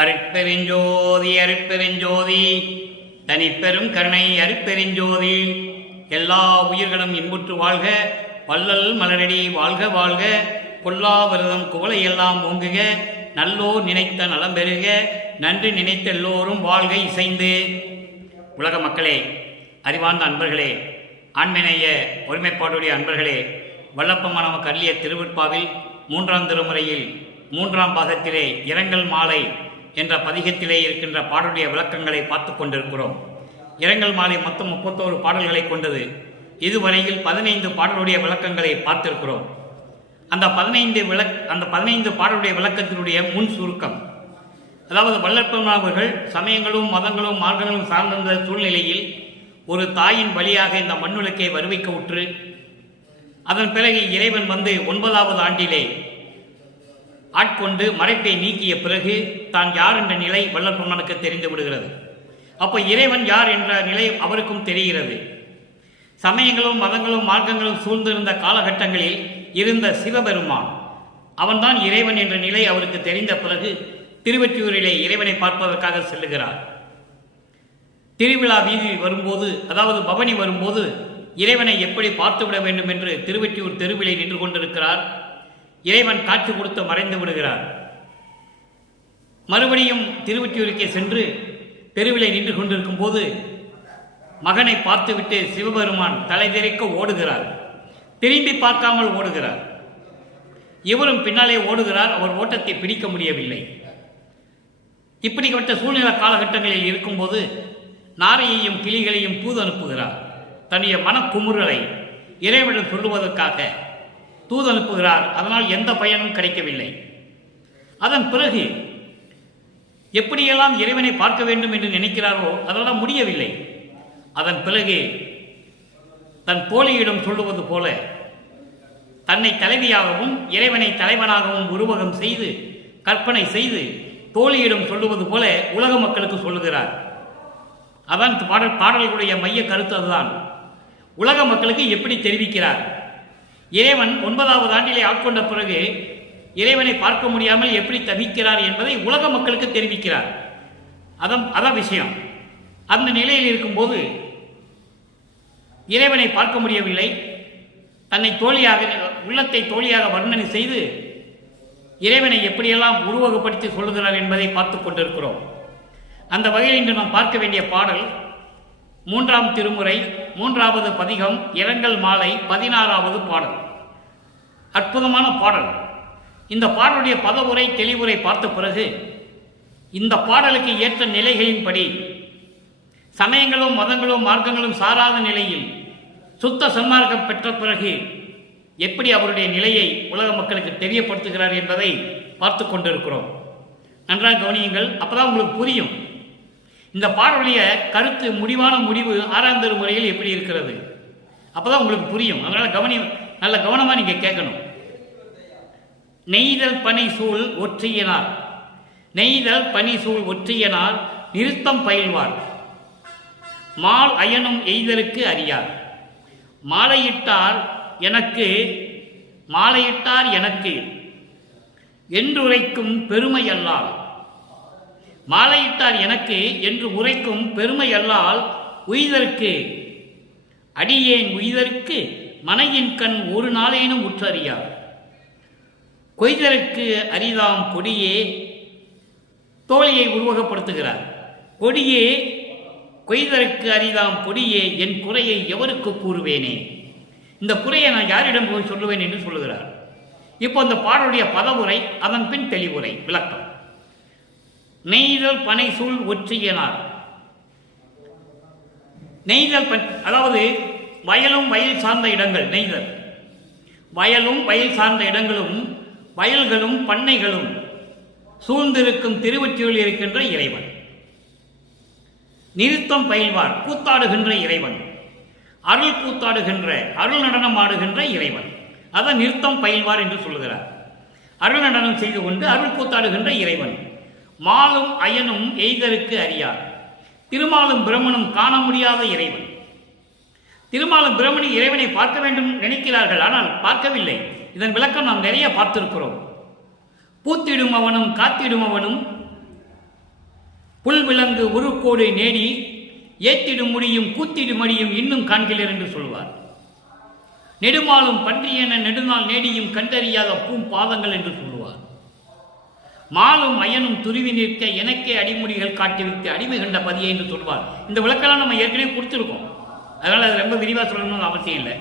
அருட்பெருஞ்சோதி அருட்பெருஞ்சோதி தனிப்பெரும் கருணை அருட்பெருஞ்சோதி. எல்லா உயிர்களும் இன்புற்று வாழ்க, வள்ளல் மலரடி வாழ்க வாழ்க. கொல்லா விரதம் குவளை எல்லாம் ஓங்குக, நல்லோர் நினைத்த நலம் பெறுக, நன்றி நினைத்த எல்லோரும் வாழ்க இசைந்து. உலக மக்களே, அறிவார்ந்த அன்பர்களே, ஆண்மநேய ஒருமைப்பாடுடைய அன்பர்களே, வல்லப்பமான நமக்கு அள்ளிய திருவிற்பாவில் 3ஆம் திருமுறையில் 3ஆம் பாகத்திலே இரங்கல் மாலை என்ற பதிகத்திலே இருக்கின்ற பாடலுடைய விளக்கங்களை பார்த்து கொண்டிருக்கிறோம். இரங்கல் மாலை மொத்தம் 31 பாடல்களை கொண்டது. இதுவரையில் 15 பாடலுடைய விளக்கங்களை பார்த்திருக்கிறோம். அந்த 15 பாடலுடைய விளக்கத்தினுடைய முன் சுருக்கம், அதாவது வல்லற்பெருமானவர்கள் சமயங்களும் மதங்களும் மார்க்கங்களும் சார்ந்த சூழ்நிலையில் ஒரு தாயின் வழியாக இந்த மண்ணுலக்கை வருவிக்க உற்று, அதன் பிறகு இறைவன் வந்து 9வது ஆண்டிலே ஆட்கொண்டு மறைப்பை நீக்கிய பிறகு தான் யார் என்ற நிலை வல்லற்பெருமானுக்கு தெரிந்து விடுகிறது. அப்போ இறைவன் யார் என்ற நிலை அவருக்கும் தெரிகிறது. சமயங்களும் மதங்களும் மார்க்கங்களும் சூழ்ந்திருந்த காலகட்டங்களில் இருந்த சிவபெருமான் அவன்தான் இறைவன் என்ற நிலை அவருக்கு தெரிந்த பிறகு திருவெற்றியூரிலே இறைவனை பார்ப்பதற்காக செல்லுகிறார். திருவிழா வீதி வரும்போது, அதாவது பவனி வரும்போது இறைவனை எப்படி பார்த்துவிட வேண்டும் என்று திருவெற்றியூர் தெருவிலே நின்று கொண்டிருக்கிறார். இறைவன் காட்சி கொடுத்து மறைந்து விடுகிறார். மறுபடியும் திருவெற்றியூருக்கே சென்று தெருவிலே நின்று கொண்டிருக்கும் போது மகனை பார்த்துவிட்டு சிவபெருமான் தலைதெறிக்க ஓடுகிறார். திரும்பி பார்க்காமல் ஓடுகிறார். இவரும் பின்னாலே ஓடுகிறார். அவர் ஓட்டத்தை பிடிக்க முடியவில்லை. இப்படிப்பட்ட சூழ்நிலை காலகட்டங்களில் இருக்கும்போது நாரையையும் கிளிகளையும் தூது அனுப்புகிறார். தன்னுடைய மனக்குமுறலை இறைவனிடம் சொல்லுவதற்காக தூது அனுப்புகிறார். அதனால் எந்த பயனும் கிடைக்கவில்லை. அதன் பிறகு எப்படியெல்லாம் இறைவனை பார்க்க வேண்டும் என்று நினைக்கிறாரோ அதெல்லாம் முடியவில்லை. அதன் பிறகு தன் தோழியிடம் சொல்லுவது போல தன்னை தலைவியாகவும் இறைவனை தலைவனாகவும் உருவகம் செய்து கற்பனை செய்து தோழியிடம் சொல்லுவது போல உலக மக்களுக்கு சொல்லுகிறார். அதான் பாடல்களுடைய மைய கருத்து. அதுதான் உலக மக்களுக்கு எப்படி தெரிவிக்கிறார். இறைவன் 9வது ஆண்டிலே ஆட்கொண்ட பிறகு இறைவனை பார்க்க முடியாமல் எப்படி தவிக்கிறார் என்பதை உலக மக்களுக்கு தெரிவிக்கிறார். அதான் விஷயம். அந்த நிலையில் இருக்கும்போது இறைவனை பார்க்க முடியவில்லை. தன்னை தோழியாக, உள்ளத்தை தோழியாக வர்ணனை செய்து இறைவனை எப்படியெல்லாம் உருவகப்படுத்தி சொல்லுகிறார் என்பதை பார்த்து கொண்டிருக்கிறோம். அந்த வகையில் இன்று நாம் பார்க்க வேண்டிய பாடல் 3ஆம் திருமுறை 3வது பதிகம் இரங்கல் மாலை 16வது பாடல். அற்புதமான பாடல். இந்த பாடலுடைய பதவுரை தெளிவுரை பார்த்த பிறகு இந்த பாடலுக்கு ஏற்ற நிலைகளின்படி சமயங்களும் மதங்களும் மார்க்கங்களும் சாராத நிலையில் சுத்த சன்மார்க்கம் பெற்ற பிறகு எப்படி அவருடைய நிலையை உலக மக்களுக்கு தெரியப்படுத்துகிறார் என்பதை பார்த்து கொண்டிருக்கிறோம். நன்றாக கவனியுங்கள். அப்பதான் உங்களுக்கு புரியும் இந்த பாடலுடைய கருத்து, முடிவான முடிவு 6ஆம் திருமுறையில் எப்படி இருக்கிறது. அப்பதான் உங்களுக்கு புரியும். அதனால நல்ல கவனமா நீங்க கேட்கணும். நெய்தல் பனி சூழ் ஒற்றியனார், நெய்தல் பனி சூழ் ஒற்றியனார் நிறுத்தம் பயில்வார், மால் அயனும் எய்தருக்கு அறியார், மாலையிட்டார் எனக்கு என்றுரைக்கும் பெருமை அல்லால், மாலையிட்டார் எனக்கு என்று உரைக்கும் பெருமை அல்லால், உய்தற்கு அடியேன் உய்தற்கு மனையின் கண் ஒரு நாளேனும் உற்றறியார், கொய்தற்கு அரிதாம் கொடியே. தோழியை உருவகப்படுத்துகிறார். கொடியே, கொய்தற்கு அரிதாம் கொடியே, என் குறையை எவருக்கு கூறுவேனே, இந்த குறையை நான் யாரிடம் போய் சொல்லுவேன் என்று சொல்லுகிறார். இப்போ இந்த பாடலுடைய பதவுரை, அதன் பின் தெளிவுரை விளக்கம். நெய்தல் பனை சூழ் ஒற்றியனார். நெய்தல் அதாவது வயலும் வயல் சார்ந்த இடங்கள். நெய்தல் வயலும் வயல் சார்ந்த இடங்களும் வயல்களும் பண்ணைகளும் சூழ்ந்திருக்கும் திருவொற்றியூரில் இருக்கின்ற இறைவன். நிறுத்தம் பயில்வார், கூத்தாடுகின்ற இறைவன், அருள் கூத்தாடுகின்ற, அருள் நடனம் ஆடுகின்ற இறைவன். அதான் நிறுத்தம் பயில்வார் என்று சொல்லுகிறார். அருள் நடனம் செய்து கொண்டு அருள் கூத்தாடுகின்ற இறைவன். மாலும் அயனும் எய்தருக்கு அறியார். திருமாலும் பிரம்மனும் காண முடியாத இறைவன். திருமாலும் பிரம்மனும் இறைவனை பார்க்க வேண்டும் நினைக்கிறார்கள், ஆனால் பார்க்கவில்லை. இதன் விளக்கம் நாம் நிறைய பார்த்திருக்கிறோம். பூத்திடும் அவனும் காத்திடும் அவனும் புல் விலங்கு உருக்கோடு நேடி ஏத்திடும் முடியும் கூத்திடு மடியும் இன்னும் காண்கிறேன் என்று சொல்வார். நெடுமாலும் பன்றியென நெடுநாள் நேடியும் கண்டறியாத பாதங்கள் என்று சொல்லுவார். மாலும் அயனும் துருவி நிற்க எனக்கே அடிமுடிகள் காட்டி வைத்து அடிமை கண்ட பதியை என்று சொல்வார். இந்த விளக்கெல்லாம் நம்ம ஏற்கனவே கொடுத்துருக்கோம், அதனால் அது ரொம்ப விரிவாக சொல்லணும்னு அவசியம் இல்லை.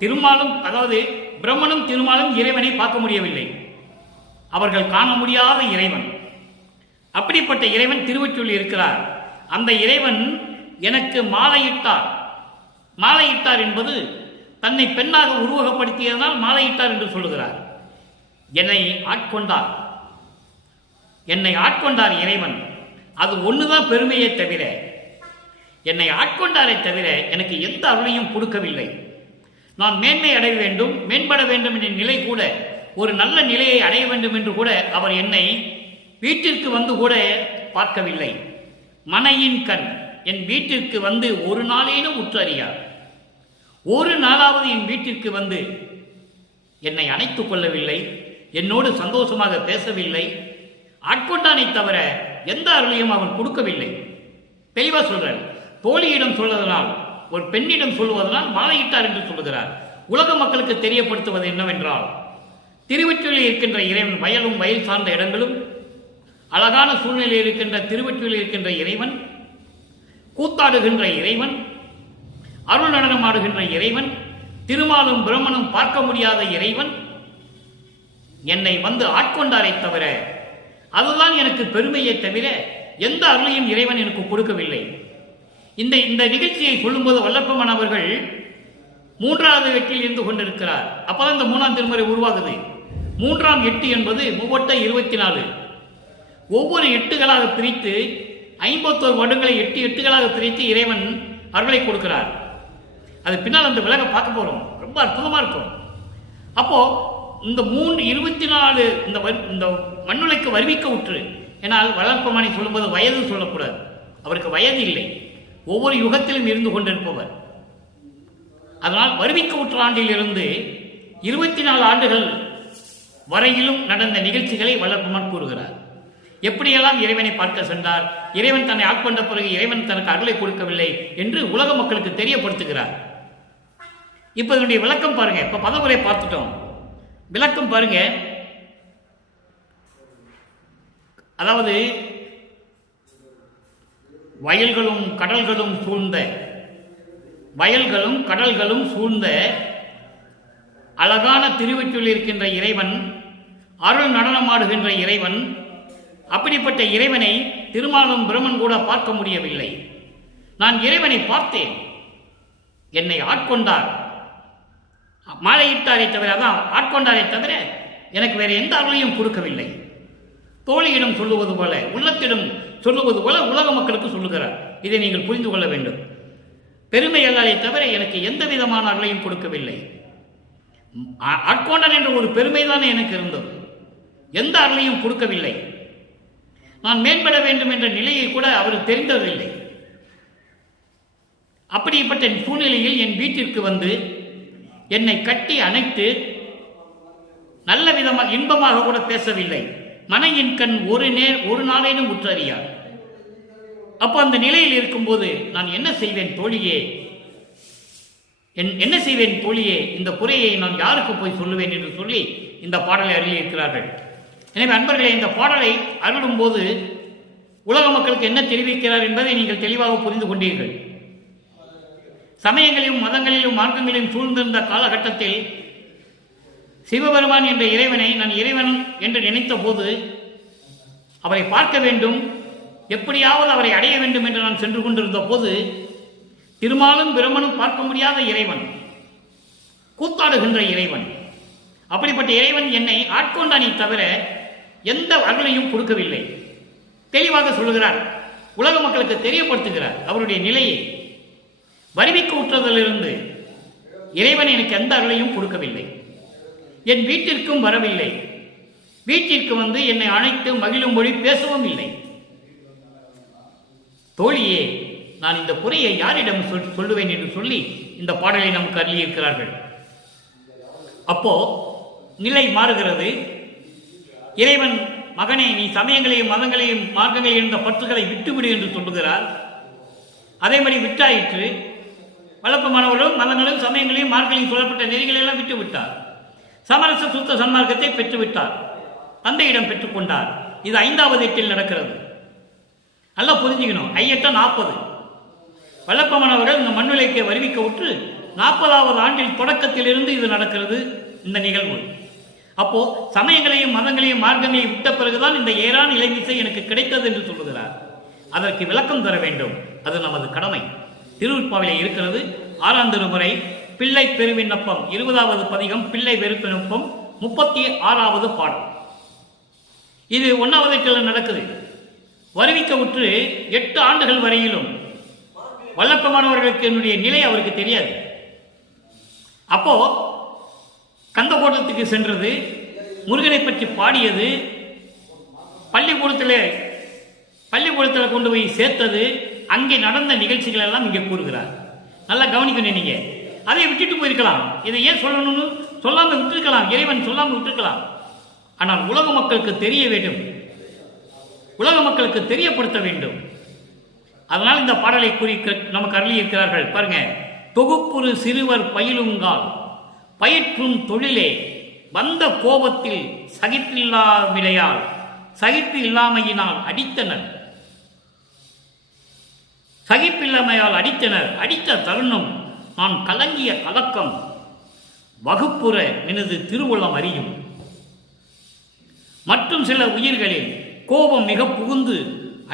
திருமாலும், அதாவது பிரம்மனும் திருமாலும் இறைவனை பார்க்க முடியவில்லை, அவர்கள் காண முடியாத இறைவன். அப்படிப்பட்ட இறைவன் திருவொற்றியூரில் இருக்கிறார். அந்த இறைவன் எனக்கு மாலையிட்டார். மாலையிட்டார் என்பது தன்னை பெண்ணாக உருவகப்படுத்தியதனால் மாலையிட்டார் என்று சொல்லுகிறார். என்னை ஆட்கொண்டார், என்னை ஆட்கொண்டார் இறைவன். அது ஒண்ணுதான் பெருமையை தவிர, என்னை ஆட்கொண்டாரை தவிர எனக்கு எந்த அருளையும் கொடுக்கவில்லை. நான் மேன்மை அடைய வேண்டும், மேம்பட வேண்டும் என்ற நிலை கூட, ஒரு நல்ல நிலையை அடைய வேண்டும் என்று கூட அவர் என்னை வீட்டிற்கு வந்து கூட பார்க்கவில்லை. மனையின் கண் என் வீட்டிற்கு வந்து ஒரு நாளேனும் உற்றறியார். ஒரு நாளாவது என் வீட்டிற்கு வந்து என்னை அணைத்துக் கொள்ளவில்லை, என்னோடு சந்தோஷமாக பேசவில்லை. ஆட்கொண்டானை தவிர எந்த அருளையும் அவன் கொடுக்கவில்லை. தெளிவா சொல்றார். தோழியிடம் சொல்வதனால், ஒரு பெண்ணிடம் சொல்வதனால் மாலையிட்டார் என்று சொல்லுகிறார். உலக மக்களுக்கு தெரியப்படுத்துவது என்னவென்றால், திருவொற்றியூரில் இருக்கின்ற இறைவன், வயலும் வயல் சார்ந்த இடங்களும் அழகான சூழ்நிலையில் இருக்கின்ற திருவொற்றியூரில் இருக்கின்ற இறைவன், கூத்தாடுகின்ற இறைவன், அருள் நடனமாடுகின்ற இறைவன், திருமாலும் பிரம்மனும் பார்க்க முடியாத இறைவன் என்னை வந்து ஆட்கொண்டாரை தவிர, அதுதான் எனக்கு பெருமையை தவிர எந்த அருளையும் இறைவன் எனக்கு கொடுக்கவில்லை. இந்த நிகழ்ச்சியை சொல்லும்போது வல்லப்பமன் அவர்கள் 3வது எட்டில் இருந்து கொண்டிருக்கிறார். அப்பதான் இந்த 3ஆம் திருமுறை உருவாகுது. 3ஆம் எட்டு என்பது 3 24. ஒவ்வொரு எட்டுகளாக பிரித்து 51 வருடங்களை 8 எட்டுகளாக பிரித்து இறைவன் அருளை கொடுக்கிறார். அது பின்னால் அந்த விலக பார்க்க போறோம், ரொம்ப அற்புதமா இருக்கும். அப்போ இந்த 24 இந்த மண்ணுலைக்கு வருவிக்க உற்று. ஏன்னால் வளர்ப்பமானி சொல்லும்போது வயது சொல்லக்கூடாது, அவருக்கு வயது இல்லை, ஒவ்வொரு யுகத்திலும் இருந்து கொண்டிருப்பவர். அதனால் வருவிக்க உற்ற ஆண்டிலிருந்து 24 ஆண்டுகள் வரையிலும் நடந்த நிகழ்ச்சிகளை வளர்ப்பமான் கூறுகிறார். எப்படியெல்லாம் இறைவனை பார்க்க சென்றார், இறைவன் தன்னை ஆட்கொண்ட பிறகு இறைவன் தனக்கு அருளை கொடுக்கவில்லை என்று உலக மக்களுக்கு தெரியப்படுத்துகிறார். இப்ப இதனுடைய விளக்கம் பாருங்க. இப்ப பதவுரை பார்த்துட்டோம், விளக்கம் பாருங்க. அதாவது வயல்களும் கடல்களும் சூழ்ந்த, வயல்களும் கடல்களும் சூழ்ந்த அழகான திருவொற்றியூரில் இருக்கின்ற இறைவன், அருள் நடனமாடுகின்ற இறைவன். அப்படிப்பட்ட இறைவனை திருமாலும் பிரம்மன் கூட பார்க்க முடியவில்லை. நான் இறைவனை பார்த்தேன், என்னை ஆட்கொண்டார், மாலையிட்டாரை தவிர, அதான் ஆட்கொண்டாரை தவிர எனக்கு வேற எந்த அருளையும் கொடுக்கவில்லை. தோழியிடம் சொல்லுவது போல, உள்ளத்திடம் சொல்லுவது போல உலக மக்களுக்கு சொல்லுகிறார். இதை நீங்கள் புரிந்து கொள்ள வேண்டும். பெருமை அல்லாதை தவிர எனக்கு எந்த விதமான அருளையும் கொடுக்கவில்லை. ஆட்கொண்டான் என்ற ஒரு பெருமைதான் எனக்கு இருந்தது, எந்த அருளையும் கொடுக்கவில்லை. நான் மேம்பட வேண்டும் என்ற நிலையை கூட அவர் தெரிந்ததில்லை. அப்படிப்பட்ட சூழ்நிலையில் என் வீட்டிற்கு வந்து என்னை கட்டி அணைத்து நல்ல விதமாக இன்பமாக கூட பேசவில்லை. மனையின் கண் ஒரு நாளேனும் உற்றறியார். அப்போ அந்த நிலையில் இருக்கும்போது நான் என்ன செய்வேன் தோழியே, என்ன செய்வேன் தோழியே, இந்த குறையை நான் யாருக்கு போய் சொல்லுவேன் என்று சொல்லி இந்த பாடலை அருளியிருக்கிறார்கள். எனவே அன்பர்களே, இந்த பாடலை அருளும் போது உலக மக்களுக்கு என்ன தெரிவிக்கிறார் என்பதை நீங்கள் தெளிவாக புரிந்து கொண்டீர்கள். சமயங்களிலும் மதங்களிலும் மார்க்கங்களிலும் சூழ்ந்திருந்த காலகட்டத்தில் சிவபெருமான் என்ற இறைவனை நான் இறைவன் என்று நினைத்த போது அவரை பார்க்க வேண்டும், எப்படியாவது அவரை அடைய வேண்டும் என்று நான் சென்று கொண்டிருந்த போது திருமாலும் பிரம்மனும் பார்க்க முடியாத இறைவன், கூத்தாடுகின்ற இறைவன், அப்படிப்பட்ட இறைவன் என்னை ஆட்கொண்டானே தவிர எந்த அருளையும் கொடுக்கவில்லை. தெளிவாக சொல்லுகிறார், உலக மக்களுக்கு தெரியப்படுத்துகிறார் அவருடைய நிலையை. வருவிக்க உற்றதிலிருந்து இறைவன் எனக்கு எந்த அருளையும் கொடுக்கவில்லை, என் வீட்டிற்கும் வரவில்லை, வீட்டிற்கு வந்து என்னை அழைத்து மகிழும்படி பேசவும் இல்லை. தோழியே, நான் இந்த குறையை யாரிடம் சொல்லுவேன் என்று சொல்லி இந்த பாடலை நமக்கு அருளியிருக்கிறார்கள். அப்போ நிலை மாறுகிறது. இறைவன் மகனே, நீ சமயங்களையும் மதங்களையும் மார்க்கங்களையும் இருந்த பற்றுகளை விட்டுவிடு என்று சொல்லுகிறார். அதே மாதிரி விட்டாயிற்று. வழக்கமானவர்களும் மதங்களும் சமயங்களையும் மார்க்கங்களையும் சொல்லப்பட்ட நெறிகளெல்லாம் விட்டு விட்டார். சமரச சுத்த சன்மார்க்கத்தை பெற்றுவிட்டார். தந்தையிடம் பெற்றுக்கொண்டார். இது 5வது எட்டில் நடக்கிறது. நல்லா புரிஞ்சுக்கணும். ஐயட்ட 40. வழக்கமானவர்கள் இந்த மண்ணுலைக்கு வருவிக்க விட்டு 40வது ஆண்டில் தொடக்கத்திலிருந்து இது நடக்கிறது, இந்த நிகழ்வு. அப்போ சமயங்களையும் மதங்களையும் மார்க்கங்களையும் விட்ட பிறகுதான் இந்த ஏரான் இளைஞை எனக்கு கிடைத்தது என்று சொல்லுகிறார். அதற்கு விளக்கம் தர வேண்டும். அது நமது கடமை. திருவிற்பாவிலே இருக்கிறது. 6ஆம் திருமுறை பிள்ளை பெருவிண்ணப்பம் 20வது பதிகம் பிள்ளை பெருவிண்ணப்பம் 36வது பாடல். இது 1வது எட்டில் நடக்குது. வருவிக்க விட்டு 8 ஆண்டுகள் வரையிலும் வல்லப்பமானவர்களுக்கு என்னுடைய நிலை அவருக்கு தெரியாது. அப்போ கந்தகோட்டத்துக்கு சென்றது, முருகனை பற்றி பாடியது, பள்ளிக்கூடத்தில் கொண்டு போய் சேர்த்தது, அங்கே நடந்த நிகழ்ச்சிகள் எல்லாம் இங்கே கூறுகிறார். நல்லா கவனிக்கணும். நீங்க அதை விட்டுட்டு போயிருக்கலாம். இதை ஏன் சொல்லணும்னு சொல்லாம விட்டுருக்கலாம். இறைவன் சொல்லாம விட்டுருக்கலாம். ஆனால் உலக மக்களுக்கு தெரிய வேண்டும், உலக மக்களுக்கு தெரியப்படுத்த வேண்டும். அதனால் இந்த பாடலை கூறி நமக்கு அருளி இருக்கிறார்கள். பாருங்க. தொகுப்புறு சிறுவர் பயிலுங்கால் பயிற்றும் தொழிலே வந்த கோபத்தில் சகிப்பில்லாவிடையால் சகிப்பு இல்லாமையினால் அடித்தனர். சகிப்பில்லாமையால் அடித்தனர். அடித்த தருணம் நான் கலங்கிய கலக்கம் வகுப்புற எனது திருவுளம் அறியும். மற்றும் சில உயிர்களில் கோபம் மிக புகுந்து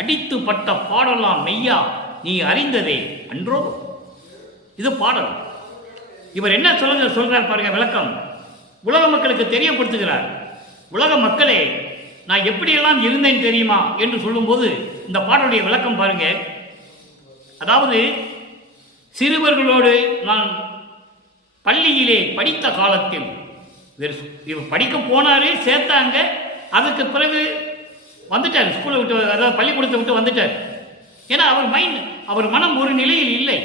அடித்து பட்ட பாடலாம் மெய்யா நீ அறிந்ததே அன்றோ. இது பாடல். இவர் என்ன சொல்றார் பாருங்க. விளக்கம் உலக மக்களுக்கு தெரியப்படுத்துகிறார். உலக மக்களே, நான் எப்படியெல்லாம் இருந்தேன் தெரியுமா என்று சொல்லும்போது இந்த பாடலுடைய விளக்கம் பாருங்க. அதாவது சிறுவர்களோடு நான் பள்ளியிலே படித்த காலத்தில் இவர் படிக்க போனாரு, சேர்த்தாங்க. அதுக்கு பிறகு வந்துட்டார், ஸ்கூலை விட்டு, அதாவது பள்ளிக்கூடத்தை விட்டு வந்துட்டார். ஏன்னா அவர் மனம் ஒரு நிலையில் இல்லை.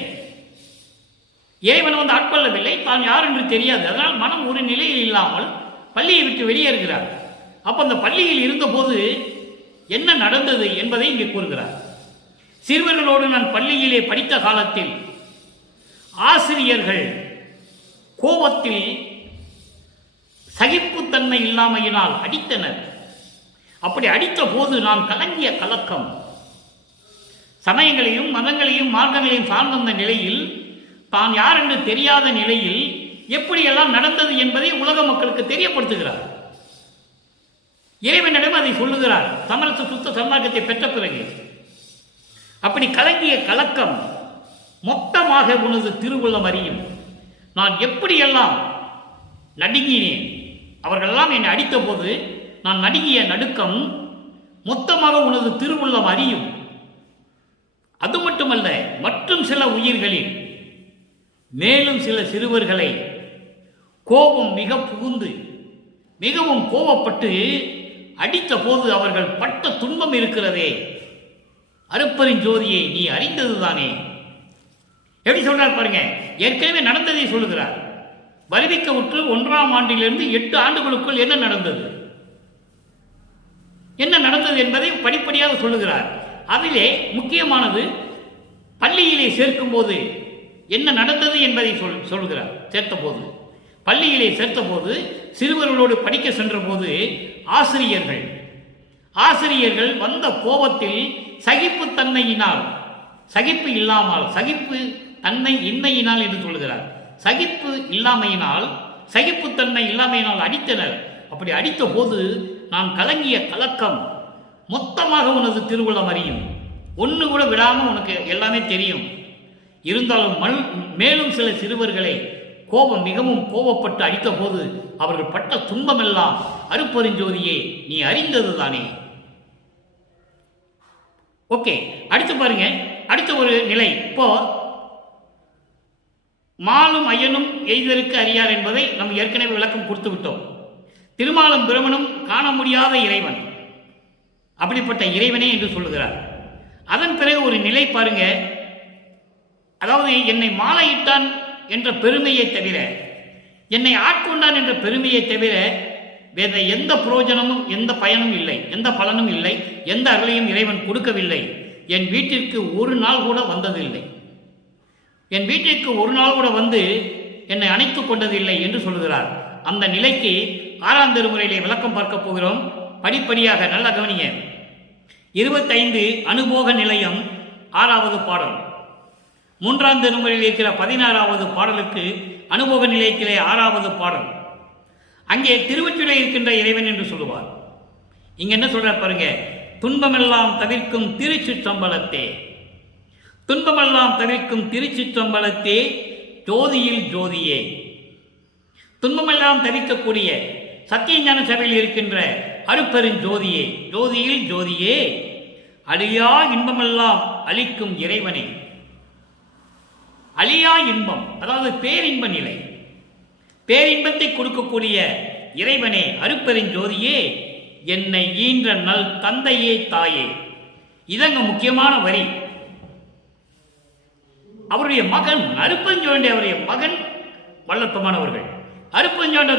இறைவன் ஆட்கொள்ளவில்லை, தான் யார் என்று தெரியாது. அதனால் மனம் ஒரு நிலையில் இல்லாமல் பள்ளியை விட்டு வெளியேறுகிறார். அப்போ அந்த பள்ளியில் இருந்தபோது என்ன நடந்தது என்பதை இங்கே கூறுகிறார். சிறுவர்களோடு நான் பள்ளியிலே படித்த காலத்தில் ஆசிரியர்கள் கோபத்தில் சகிப்புத்தன்மை இல்லாமையினால் அடித்தனர். அப்படி அடித்த போது நான் கலங்கிய கலக்கம், சமயங்களையும் மதங்களையும் மார்க்கங்களையும் சார்ந்த நிலையில், தான் யார் என்று தெரியாத நிலையில் எப்படியெல்லாம் நடந்தது என்பதை உலக மக்களுக்கு தெரியப்படுத்துகிறார். இறைவனிடம் அதை சொல்லுகிறார். சமரச சுத்த சன்மார்க்கத்தை பெற்ற பிறகு அப்படி கலங்கிய கலக்கம் மொத்தமாக உனது திருவுள்ளம் அறியும். நான் எப்படியெல்லாம் நடுங்கினேன். அவர்களெல்லாம் என்னை அடித்த போது நான் நடுங்கிய நடுக்கம் மொத்தமாக உனது திருவுள்ளம் அறியும். அது மட்டுமல்ல, மற்றும் சில உயிர்களில் மேலும் சில சிறுவர்களை கோபம் மிக புகுந்து மிகவும் கோபப்பட்டு அடித்த போது அவர்கள் பட்ட துன்பம் இருக்கிறதே, அருப்பெருஞ்சோதியை நீ அறிந்ததுதானே. எப்படி சொல்றார் பாருங்க. ஏற்கனவே நடந்ததை சொல்லுகிறார். வருவிக்க உற்று 1ஆம் ஆண்டிலிருந்து 8 ஆண்டுகளுக்குள் என்ன நடந்தது என்பதை படிப்படியாக சொல்லுகிறார். அதிலே முக்கியமானது பள்ளியிலே சேர்க்கும் போது என்ன நடந்தது என்பதை சொல்லுகிறார். பள்ளியிலே சேர்த்த போது சிறுவர்களோடு படிக்க சென்ற போது ஆசிரியர்கள் வந்த கோபத்தில் சகிப்புத்தன்மையினால், சகிப்பு இல்லாமல், சகிப்பு தன்மை இன்மையினால் என்று சொல்லுகிறார். சகிப்பு இல்லாமையினால், சகிப்புத்தன்மை இல்லாமையினால் அடித்தனர். அப்படி அடித்த போது நான் கலங்கிய கலக்கம் மொத்தமாக உனது திருவுள்ளம் அறியும். ஒன்று கூட விடாமல் உனக்கு எல்லாமே தெரியும். இருந்தாலும் மேலும் சில சிறுவர்களை கோபம் மிகவும் கோபப்பட்டு அடித்த போது அவர்கள் பட்ட துன்பமெல்லாம் அருப்பெருஞ்சோதியே நீ அறிந்தது தானே. ஓகே, அடுத்து பாருங்க. அடுத்த ஒரு நிலை. இப்போ மாலும் ஐயனும் எய்தருக்கு அறியார் என்பதை நம்ம ஏற்கனவே விளக்கம் கொடுத்து விட்டோம். திருமாலும் பிரமனும் காண முடியாத இறைவன், அப்படிப்பட்ட இறைவனே என்று சொல்லுகிறார். அதன் பிறகு ஒரு நிலை பாருங்க. அதாவது என்னை மாலையிட்டான் என்ற பெருமையை தவிர, என்னை ஆட்கொண்டான் என்ற பெருமையை தவிர வேற எந்த பிரயோஜனமும் எந்த பயனும் இல்லை, எந்த பலனும் இல்லை, எந்த அருளையும் இறைவன் கொடுக்கவில்லை. என் வீட்டிற்கு ஒரு நாள் கூட வந்ததில்லை, என் வீட்டிற்கு ஒரு நாள் கூட வந்து என்னை அணைத்துக் கொண்டதில்லை என்று சொல்கிறார். அந்த நிலைக்கு 6ஆம் திருமுறையிலே விளக்கம் பார்க்க போகிறோம். படிப்படியாக நல்ல கவனிய. 25 அனுபோக நிலையம் 6வது பாடல். 3ஆம் திருமுறையில் இருக்கிற 16வது பாடலுக்கு அனுபோக நிலையத்திலே 6வது பாடல். அங்கே திருவொற்றிலே இருக்கின்ற இறைவன் என்று சொல்லுவார். இங்க என்ன சொல்றார் பாருங்க. துன்பமெல்லாம் தவிர்க்கும் திருச்சிற்றம்பலத்தே, துன்பமெல்லாம் தவிர்க்கும் திருச்சிற்றம்பலத்தே, ஜோதியில் ஜோதியே. துன்பமெல்லாம் தவிர்க்கக்கூடிய சத்தியஞான சபையில் இருக்கின்ற அருட்பெருஞ்சோதியே, ஜோதியில் ஜோதியே, அழியா இன்பமெல்லாம் அளிக்கும் இறைவனே. அழியா இன்பம், அதாவது பேரின்ப நிலை, பேரின்பத்தை கொடுக்கக்கூடிய இறைவனே, அருட்பெருஞ்சோதியே, என்னை ஈன்ற நல் தந்தையே தாயே. இதங்க முக்கியமான வரி. அவருடைய மகன் அருட்பெருஞ்சோதி, அவருடைய மகன் வல்லற்பமானவர்கள். அருட்பெருஞ்சோதி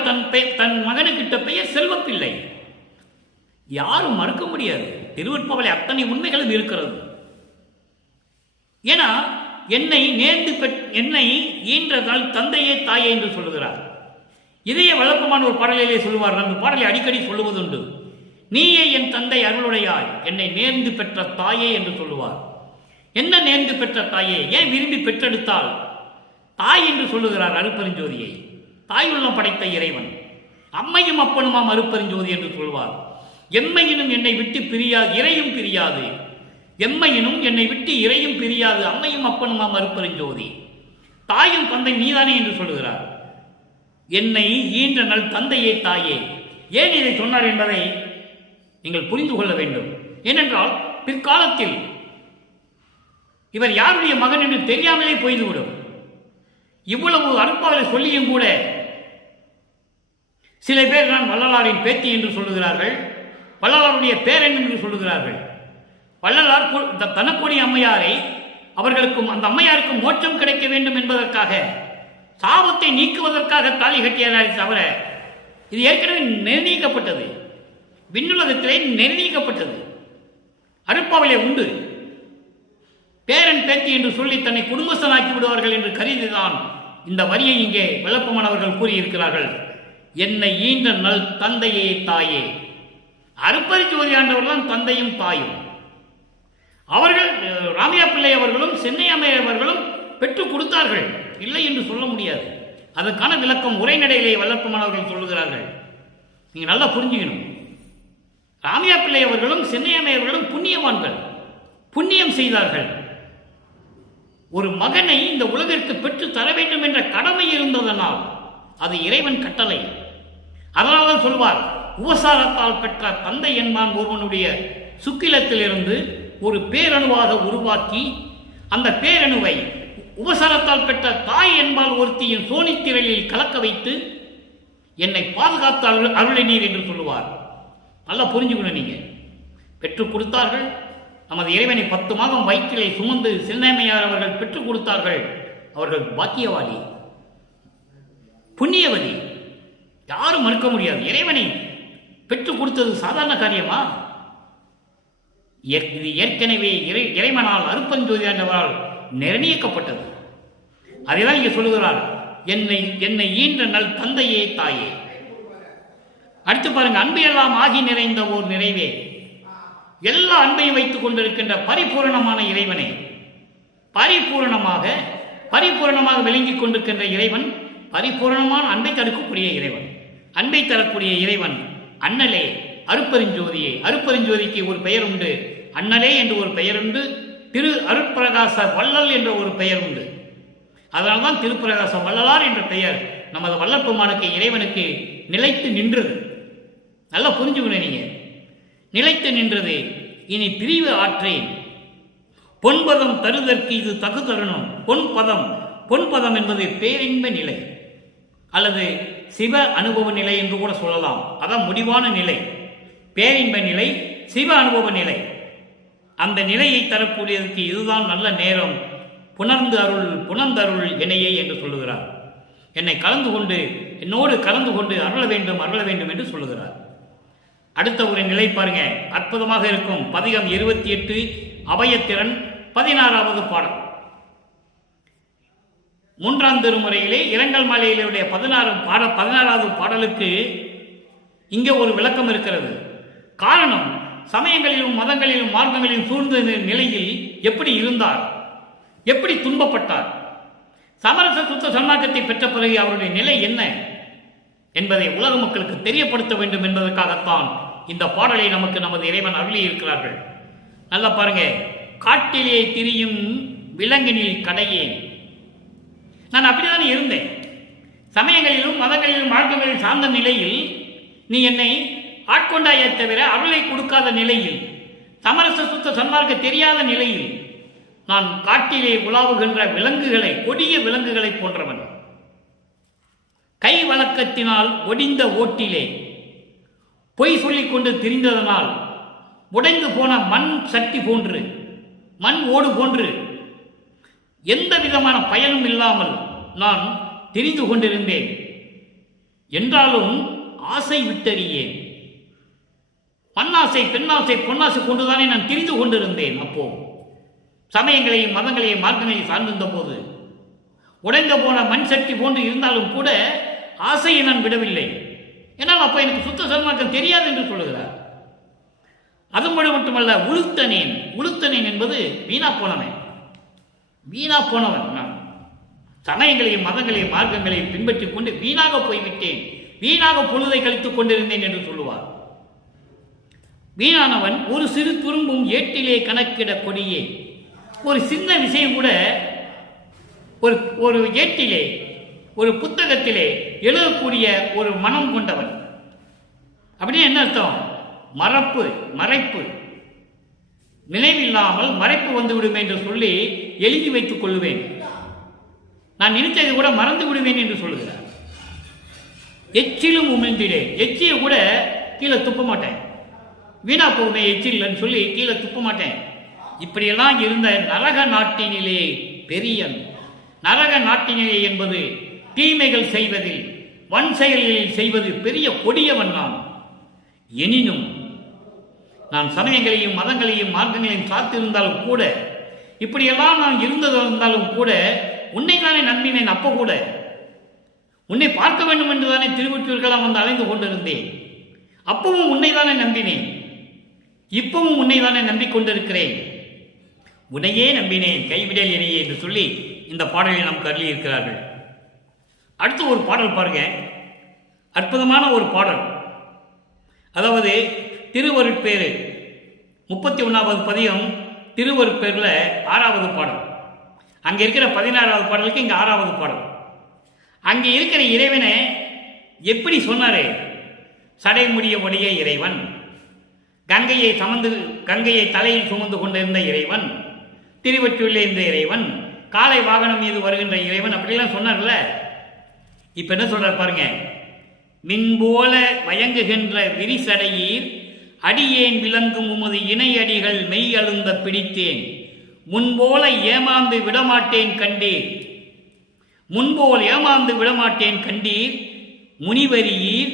தன் மகனுக்கிட்ட பெயர் செல்வப்பிள்ளை. யாரும் மறுக்க முடியாது. திருவெட்பாவிலே அத்தனை உண்மைகளும் இருக்கிறது. ஏன்னா என்னை ஈன்றதால் தந்தையே தாயே என்று சொல்லுகிறார். இதையே வழக்கமான ஒரு பாடலிலே சொல்லுவார். அந்த பாடலை அடிக்கடி சொல்லுவதுண்டு. நீயே என் தந்தை அருளுடையாய், என்னை நேர்ந்து பெற்ற தாயே என்று சொல்லுவார். என்ன நேர்ந்து பெற்ற தாயே? ஏன் விரும்பி பெற்றெடுத்தால் தாய் என்று சொல்லுகிறார் அருட்பெருஞ்சோதியை. தாய் உள்ளம் படைத்த இறைவன், அம்மையும் அப்பனுமாம் அருட்பெருஞ்சோதி என்று சொல்வார். எம்மையினும் என்னை விட்டு பிரியாது, இறையும் பிரியாது. எம்மையினும் என்னை விட்டு இறையும் பிரியாது, அம்மையும் அப்பனுமாம் அருட்பெருஞ்சோதி. தாயும் தந்தை நீதானே என்று சொல்லுகிறார். என்னை ஈன்ற நல் தந்தையே தாயே. ஏன் இதை சொன்னார் என்பதை நீங்கள் புரிந்து கொள்ள வேண்டும். ஏனென்றால் பிற்காலத்தில் இவர் யாருடைய மகன் என்று தெரியாமலே போய்விடும். இவ்வளவு அருட்பாவை சொல்லியும் கூட சில பேர் நான் வள்ளலாரின் பேத்தி என்று சொல்லுகிறார்கள், வள்ளலாருடைய பேரன் என்று சொல்லுகிறார்கள். வள்ளலார் தனக்குடி அம்மையாரை அவர்களுக்கும் அந்த அம்மையாருக்கும் மோட்சம் கிடைக்க வேண்டும் என்பதற்காக, சாபத்தை நீக்குவதற்காக தாலி கட்டியதை தவிர இது ஏற்கனவே நிர்ணயிக்கப்பட்டது, விண்ணுலகத்திலே நிர்ணயிக்கப்பட்டது, அருட்பாவிலே உண்டு. பேரன் பேத்தி என்று சொல்லி தன்னை குடும்பஸ்தனாக்கி விடுவார்கள் என்று கருதிதான் இந்த வரியை இங்கே விளப்பமானவர்கள் கூறியிருக்கிறார்கள். என்னை ஈன்ற நல் தந்தையே தாயே. அருட்பெருஞ்சோதி ஆண்டவர்கள் தந்தையும் தாயும். அவர்கள் ராமையா பிள்ளை அவர்களும் சென்னை அம்மையவர்களும் பெற்றுக் கொடுத்தார்கள், இல்லை என்று சொல்ல முடியாது. அதற்கான விளக்கம் உரைநடையிலே வல்லற்பமானவர்கள் சொல்லுகிறார்கள். நீங்க நல்லா புரிஞ்சுக்கணும். ராமையா பிள்ளை அவர்களும் சென்னை அம்மையவர்களும் புண்ணியவான்கள், புண்ணியம் செய்தார்கள். ஒரு மகனை இந்த உலகிற்கு பெற்று தர வேண்டும் என்ற கடமை இருந்ததனால் அது இறைவன் கட்டளை. அதனால்தான் சொல்வார், உபசாரத்தால் பெற்ற தந்தை என்பான் ஒருவனுடைய சுக்கிலத்திலிருந்து ஒரு பேரணுவாக உருவாக்கி, அந்த பேரணுவை உபசாரத்தால் பெற்ற தாய் என்பால் ஒருத்தியின் சோனித்திரளில் கலக்க வைத்து என்னை பாதுகாத்த அருளினீர் என்று சொல்லுவார். நல்லா புரிஞ்சுக்கணும். நீங்க பெற்றுக் கொடுத்தார்கள். நமது இறைவனை 10 மாதம் வயிற்றிலே சுமந்து சென்னமையார் அவர்கள் பெற்றுக் கொடுத்தார்கள். அவர்கள் பாக்கியவாதி, புண்ணியவதி, யாரும் மறுக்க முடியாது. இறைவனை பெற்றுக் கொடுத்தது சாதாரண காரியமா? இது ஏற்கனவே இறைவனால் அருட்பெருஞ்சோதியாண்டவரால் நிர்ணயிக்கப்பட்டது. அதைதான் இங்கே சொல்லுகிறார், என்னை ஈன்ற நல் தந்தையே தாயே. அடுத்து பாருங்க, அன்பு எல்லாம் ஆகி நிறைந்த ஓர் நிறைவே. எல்லா அன்பையும் வைத்துக் கொண்டிருக்கின்ற பரிபூரணமான இறைவனை, பரிபூரணமாக விளங்கிக் கொண்டிருக்கின்ற இறைவன், பரிபூரணமான அன்பை தடுக்கக்கூடிய இறைவன், அன்பை தரக்கூடிய இறைவன் அண்ணலே, அருட்பெருஞ்சோதியே. அருட்பெருஞ்சோதிக்கு ஒரு பெயர் உண்டு, அண்ணலே என்று ஒரு பெயர் உண்டு, திரு அருட்பிரகாச வள்ளல் என்ற ஒரு பெயர் உண்டு. அதனால்தான் திருப்பிரகாச வள்ளலார் என்ற பெயர் நமது வல்லற்பெருமானுக்கு இறைவனுக்கு நிலைத்து நின்றது. நல்லா புரிஞ்சுக்கணும். நீங்க நிலைத்து நின்றது. இனி பிரிவு ஆற்றேன், பொன்பதம் தருதற்கு இது தகு தருணம். பொன்பதம் என்பது பேரின்ப நிலை அல்லது சிவ அனுபவ நிலை என்று கூட சொல்லலாம். அதான் முடிவான நிலை, பேரின்ப நிலை, சிவ அனுபவ நிலை. அந்த நிலையை தரக்கூடியதற்கு இதுதான் நல்ல நேரம். புணர்ந்தருள் இணையே என்று சொல்லுகிறார். என்னை கலந்து கொண்டு என்னோடு கலந்து கொண்டு அருள வேண்டும் என்று சொல்லுகிறார். அடுத்த ஒரு நிலை பாருங்க, அற்புதமாக இருக்கும். பதிகம் 28 அபயத்திறன் 16வது பாடல். 3ஆம் திருமுறையிலே இரங்கல் மாலையிலுடைய 16வது பாடலுக்கு இங்கே ஒரு விளக்கம் இருக்கிறது. காரணம், சமயங்களிலும் மதங்களிலும் மார்க்கங்களிலும் சூழ்ந்த நிலையில் எப்படி இருந்தார், எப்படி துன்பப்பட்டார், சமரச சுத்த சன்மார்க்கத்தை பெற்ற பிறகு அவருடைய நிலை என்ன என்பதை உலக மக்களுக்கு தெரியப்படுத்த வேண்டும் என்பதற்காகத்தான் இந்த பாடலை நமக்கு நமது இறைவன் அருளி இருக்கிறார்கள். நல்லா பாருங்க. காட்டிலே திரியும் விலங்கினில் கடையேன். நான் அப்படிதான் இருந்தேன். சமயங்களிலும் மதங்களிலும் மார்க்கங்களில் சார்ந்த நிலையில் நீ என்னை ஆட்கொண்டாயே தவிர அருளை கொடுக்காத நிலையில், சமரச சுத்த சன்மார்க்க தெரியாத நிலையில் நான் காட்டிலே உலாவுகின்ற விலங்குகளை, கொடிய விலங்குகளை போன்றவன். கை வழக்கத்தினால் ஒடிந்த ஓட்டிலே பொய் சொல்லிக் கொண்டு திரிந்ததனால் உடைந்து போன மண் சட்டி போன்று, மண் ஓடு போன்று எந்த விதமான பயனும் இல்லாமல் நான் திரிந்து கொண்டிருந்தேன். என்றாலும் ஆசை விட்டறியேன். மண்ணாசை, பெண்ணாசை, பொன்னாசை கொண்டுதானே நான் திரிந்து கொண்டிருந்தேன். அப்போ சமயங்களையும் மதங்களையும் மார்க்கங்களையும் சார்ந்திருந்த போது உடைந்த போன மண் சட்டி போன்று இருந்தாலும் கூட ஆசையை நான் விடவில்லை. ஏன்னால் அப்போ எனக்கு சுத்த சன்மார்க்கம் தெரியாது என்று சொல்லுகிறார். அது மட்டுமல்ல, உளுத்தனேன் என்பது வீணா போனவன் நான். சமயங்களையும் மதங்களையும் மார்க்கங்களையும் பின்பற்றிக் கொண்டு வீணாக போய்விட்டேன், வீணாக பொழுதை கழித்துக் கொண்டிருந்தேன் என்று சொல்லுவார். வீணானவன் ஒரு சிறு துரும்பும் ஏட்டிலே கணக்கிட கொடியே. ஒரு சின்ன விஷயம் கூட ஒரு ஏட்டிலே, ஒரு புத்தகத்திலே எழுதக்கூடிய ஒரு மனம் கொண்டவன். அப்படின்னு என்ன அர்த்தம்? மறைப்பு, நினைவில்லாமல் மறைப்பு வந்து விடுமே என்று சொல்லி எழுதி வைத்துக் கொள்ளுவேன். நான் நினைத்ததை கூட மறந்து விடுவேன் என்று சொல்லுகிறார். எச்சிலும் உமிழ்ந்திடேன். எச்சியை கூட கீழே துப்ப மாட்டேன். வீணா போகுமே எச்சில்லைன்னு சொல்லி கீழே துப்ப மாட்டேன். இப்படியெல்லாம் இருந்த நரக நாட்டினிலே பெரியன். நரக நாட்டினிலே என்பது தீமைகள் செய்வதில், வன் செயல்களில் செய்வது பெரிய கொடியவன் நான். எனினும் நான் சமயங்களையும் மதங்களையும் மார்க்கங்களையும் சார்த்திருந்தாலும் கூட, இப்படியெல்லாம் நான் இருந்தாலும் கூட உன்னை தானே நம்பினேன். அப்போ கூட உன்னை பார்க்க வேண்டும் என்று தானே திருவொற்றியூர்களாம் வந்து அலைந்து கொண்டிருந்தேன். அப்பவும் உன்னை தானே நம்பினேன், இப்பவும் உன்னை தானே நம்பிக்கொண்டிருக்கிறேன். உன்னையே நம்பினேன், கைவிடல் இணையே என்று சொல்லி இந்த பாடலை நமக்கு அருளி இருக்கிறார்கள். அடுத்து ஒரு பாடல் பாருங்க, அற்புதமான ஒரு பாடல். அதாவது திருவருட்பேறு 31வது பதிகம், திருவருட்பேரில் 6வது பாடல். அங்கே இருக்கிற 16வது பாடலுக்கு இங்கே 6வது பாடல். அங்கே இருக்கிற இறைவனை எப்படி சொன்னாரே? சடைமுடிய உடைய இறைவன், கங்கையை தலையில் சுமந்து கொண்டிருந்த இறைவன், திருவொற்றியூரிலே இருந்த இறைவன், காலை வாகனம் மீது வருகின்ற இறைவன், அப்படிலாம் சொன்னார்ல. இப்ப என்ன சொல்றார் பாருங்க. மின்போல வயங்குகின்ற விரிசடையீர் அடியேன் விளங்கும் உமது இணை அடிகள் மெய் அழுந்த பிடித்தேன். முன்போல ஏமாந்து விடமாட்டேன் கண்டீர், முன்போல் ஏமாந்து விடமாட்டேன் கண்டீர். முனிவரியீர்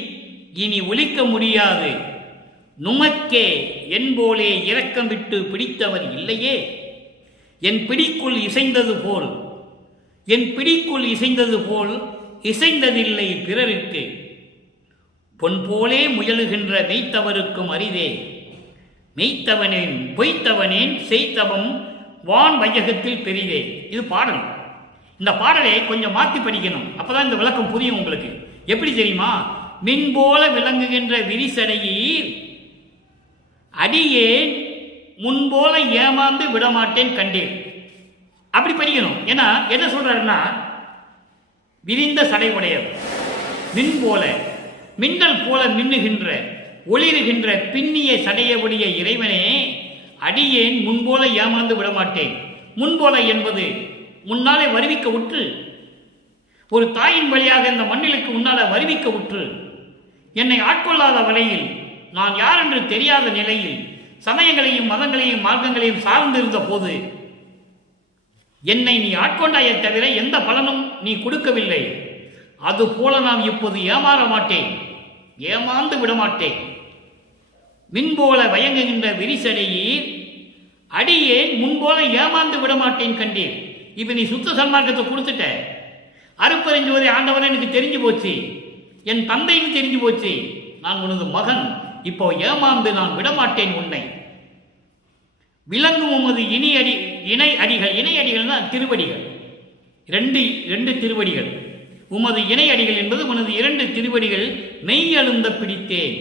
இனி ஒலிக்க முடியாது, நுமக்கே என்போலே இரக்கம் விட்டு பிடித்தவர் இல்லையே. என் பிடிக்குள் இசைந்தது போல் இசைந்ததில்லை பிறருக்கு. பொன் போலே முயலுகின்ற மெய்த்தவருக்கும் அரிதே. மெய்த்தவனேன் பொய்த்தவனேன் செய்தவம் வான் வையகத்தில் பெரிதே. இது பாடல். இந்த பாடலை கொஞ்சம் மாற்றி படிக்கணும், அப்பதான் இந்த விளக்கம் புரியும் உங்களுக்கு. எப்படி தெரியுமா? மின்போல விளங்குகின்ற விரிசடையீர் அடியேன் முன்போல ஏமாந்து விடமாட்டேன் கண்டேன். அப்படி படிக்கணும். ஏன்னா என்ன சொல்றாருன்னா, விரிந்த சடை உடையவர், மின் போல, மின்னல் போல மின்னுகின்ற ஒளிருகின்ற பின்னிய சடையவுடைய இறைவனே, அடியேன் முன்போல ஏமாந்து விடமாட்டேன். முன்போல என்பது முன்னாலே வருவிக்க உற்று, ஒரு தாயின் வழியாக இந்த மண்ணிலுக்கு முன்னால வருவிக்க உற்று, என்னை ஆட்கொள்ளாத வரையில், நான் யார் என்று தெரியாத நிலையில், சமயங்களையும் மதங்களையும் மார்க்கங்களையும் சார்ந்திருந்த போது என்னை நீ ஆட்கொண்டாயே தவிர எந்த பலனும் நீ கொடுக்கவில்லை. அதுபோல நான் இப்போது ஏமாற மாட்டேன், ஏமாந்து விடமாட்டேன். மின்போல வயங்குகின்ற விரிசடையீர் அடியேன் முன்போல ஏமாந்து விடமாட்டேன் கண்டீர். இப்ப நீ சுத்த சன்மார்க்கத்தை கொடுத்துட்ட, அருப்பறிஞ்சுவதை ஆண்டவரை எனக்கு தெரிஞ்சு போச்சு, என் தந்தைக்கு தெரிஞ்சு போச்சு, நான் உனது மகன், இப்போ ஏமாந்து நான் விடமாட்டேன் உன்னை. விளங்கும் உமது இணை அடிகள், இணை அடிகள்னா திருவடிகள், ரெண்டு திருவடிகள். உமது இணை அடிகள் என்பது உனது 2 திருவடிகள் மெய்யழுந்த பிடித்தேன்.